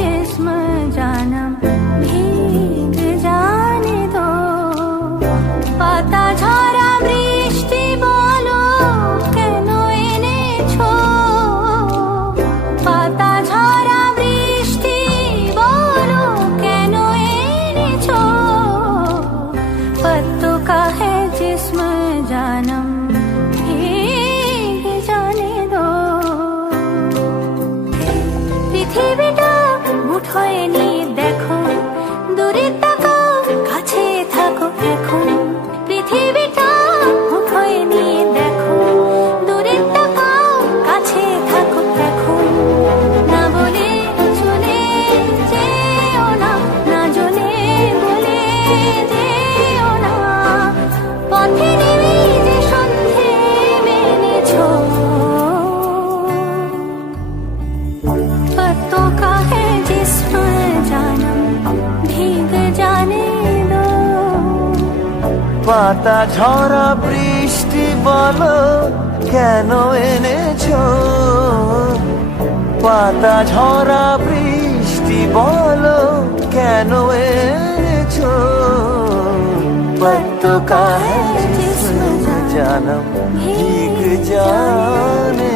जिस्म जानम भीग जाने दो। पाता झरा বৃষ্টি বলো কেন এনেছো। পাতা ঝরা বৃষ্টি বলো কেন এনেছো। पत्तों का है जिस्म जानम भीग जाने दो। পৃথিবীটা মুঠোয় নিয়ে দেখো, দূরে তাকাও কাছে থাকো এখন। পৃথিবীটা মুঠোয় নিয়ে দেখো, দূরে তাকাও কাছে থাকো এখন। না বলে চলে যেও না, না জলে বলে যেও না। পথে নেমে যে সন্ধে মেনেছো। पत्तों का है जिस्म जानम भीग जाने दो। পাতা ঝরা বৃষ্টি বলো কেন এনেছো। পাতা ঝরা বৃষ্টি বলো কেন এনেছো। पत्तों का है जिस्म जानम भीग जाने